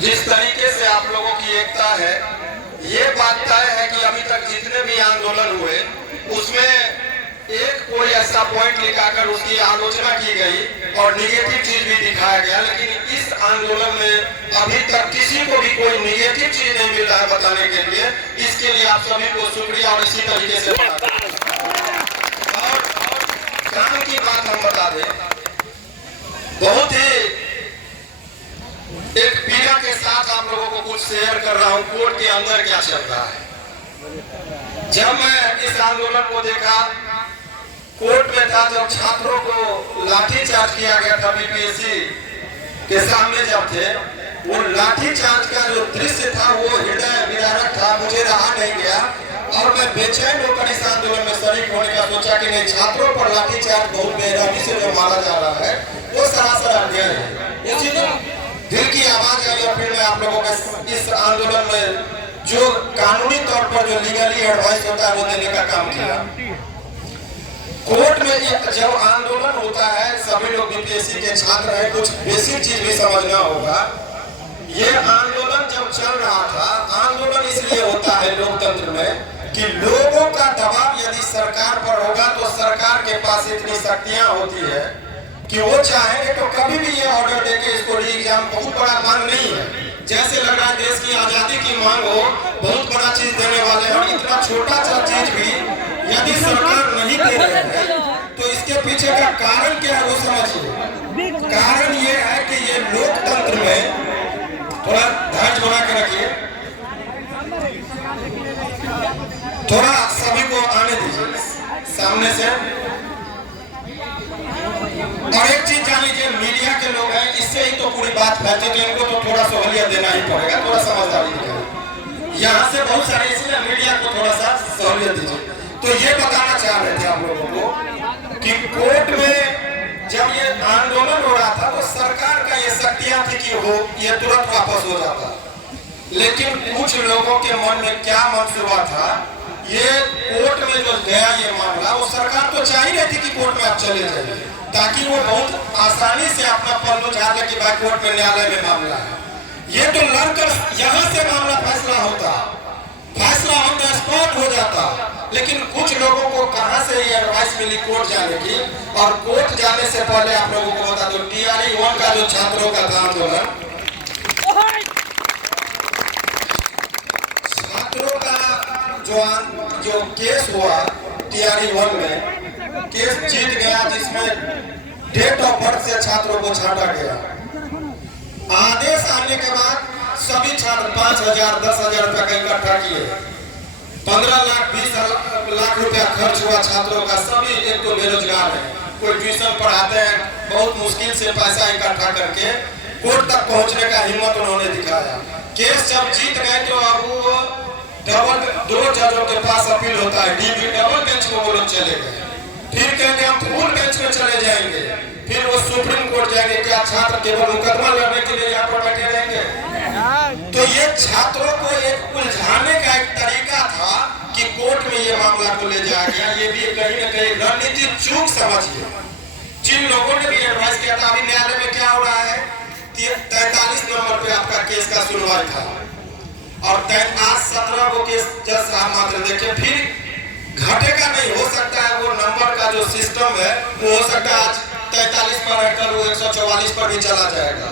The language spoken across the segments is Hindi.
जिस तरीके से आप लोगों की एकता है, ये बात तय है कि अभी तक जितने भी आंदोलन हुए उसमें एक कोई ऐसा पॉइंट लिखाकर उसकी आलोचना की गई और निगेटिव चीज भी दिखाया गया, लेकिन इस आंदोलन में अभी तक किसी को भी कोई निगेटिव चीज नहीं मिल रहा है बताने के लिए। इसके लिए आप सभी को शुक्रिया और इसी तरीके से और काम की बात हम बता दें, बहुत ही एक पीड़ा के साथ आप लोगों को कुछ शेयर कर रहा हूं। कोर्ट के अंदर क्या चल रहा है, जब मैं इस आंदोलन को देखा, कोर्ट में था जब छात्रों को लाठीचार्ज किया गया था, बीपीएससी के सामने जब थे, वो लाठीचार्ज का जो दृश्य था वो हृदय विदारक था, मुझे रहा नहीं गया और मैं बेचैन होकर इस आंदोलन में शरीक होने का सोचा कि नहीं, छात्रों पर लाठीचार्ज बहुत बेरहमी से जो मारा जा रहा है वो सरासर अन्याय है। उसी दिन दिल की आवाज आई और फिर मैं आप लोगों के इस आंदोलन में जो कानूनी तौर पर जो लीगली एडवाइस होता है वो देने का काम किया। कोर्ट में जब आंदोलन होता है, सभी लोग बीपीएससी के छात्र हैं, कुछ बेसिक चीज भी समझना होगा। ये आंदोलन जब चल रहा था, आंदोलन इसलिए होता है लोकतंत्र में कि लोगों का दबाव यदि सरकार पर होगा तो सरकार के पास इतनी शक्तियां होती है कि वो चाहेंगे तो कभी भी ये ऑर्डर देके इसको री एग्जाम, बहुत बड़ा मांग नहीं है, जैसे लग रहा है देश की आजादी की मांग हो, बहुत बड़ा चीज देने वाले हैं। और इतना छोटा सा चीज भी यदि सरकार नहीं दे रहे हैं तो इसके पीछे का कारण क्या है वो समझिए। कारण ये है कि ये लोकतंत्र में, थोड़ा धैर्य बना के रखिए, थोड़ा सभी को आने दीजिए सामने से। और एक चीज जान लीजिए, मीडिया के लोग हैं, इससे ही तो पूरी बात फैलती, तो इनको तो थोड़ा सहूलियत देना ही पड़ेगा, थोड़ा समझदारी दिखाएं। यहाँ से बहुत सारे, इसलिए मीडिया को थोड़ा सा सहूलियत दीजिए। तो ये बताना चाह रहे थे आप लोगों को कि कोर्ट में जब ये आंदोलन हो रहा था तो सरकार का ये शक्तियां थी कि वो ये तुरंत वापस हो जाता, लेकिन कुछ लोगों के मन में क्या मंसूबा था, ये कोर्ट में जो गया ये मामला, वो सरकार तो चाह ही रही थी कि कोर्ट में आप चले जाइए ताकि वो बहुत आसानी से अपना पल्लू झाड़ ले कि भाई कोर्ट में, न्यायालय में मामला है। ये तो लड़कर यहाँ से मामला फैसला होता, फैसला ऑन द स्पॉट हो जाता, लेकिन कुछ लोगों को कहां से ये एडवाइस मिली कोर्ट जाने की। और कोर्ट जाने से पहले आप लोगों को बता दो, टीआरई 1 का जो छात्रों का था आंदोलन, छात्रों का जो केस हुआ टीआरई 1 में, केस जीत गया, जिसमें डेट ऑफ बर्थ से छात्रों को छांटा गया। आदेश आने के बाद सभी छात्र 5,000 10,000 रुपया का इकट्ठा किए, 15 लाख 20 लाख रुपया खर्च हुआ छात्रों का। सभी एक तो बेरोजगार है, कोई ट्यूशन पढ़ाते हैं, बहुत मुश्किल से पैसा इकट्ठा करके कोर्ट तक पहुंचने का हिम्मत उन्होंने दिखाया। केस जब जीत गए तो अब वो डबल 2 जजों के पास अपील होता है, डीबी डबल बेंच को वो लोग चले गए। फिर कहेंगे हम फुल बेंच में चले जाएंगे, फिर वो सुप्रीम कोर्ट जाएंगे। क्या छात्र केवल मुकदमा लड़ने के लिए यहाँ पर बैठे रहेंगे? तो ये छात्रों को एक उलझाने का एक तरीका था कि कोर्ट में ये मामला को ले जाया गया। ये भी कहीं न कहीं रणनीतिक चूक समझिए। जिन लोगों ने भी एडवाइस किया था, अभी न्यायालय में क्या हो रहा है, 43 नंबर पे आपका केस का सुनवाई था और आज 17 को केस जज साहब मात्र देखे, फिर घटेगा नहीं, हो सकता है वो नंबर का जो सिस्टम है वो हो सकता है आज 43 पर हटकर वो 144 पर भी चला जाएगा,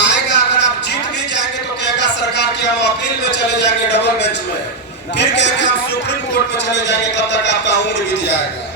आएगा। अगर आप जीत भी जाएंगे तो कहेगा सरकार की हम अपील में चले जाएंगे डबल बेंच में, फिर कहेंगे हम सुप्रीम कोर्ट में चले जाएंगे, तब तक आपका उम्र बीत जाएगा।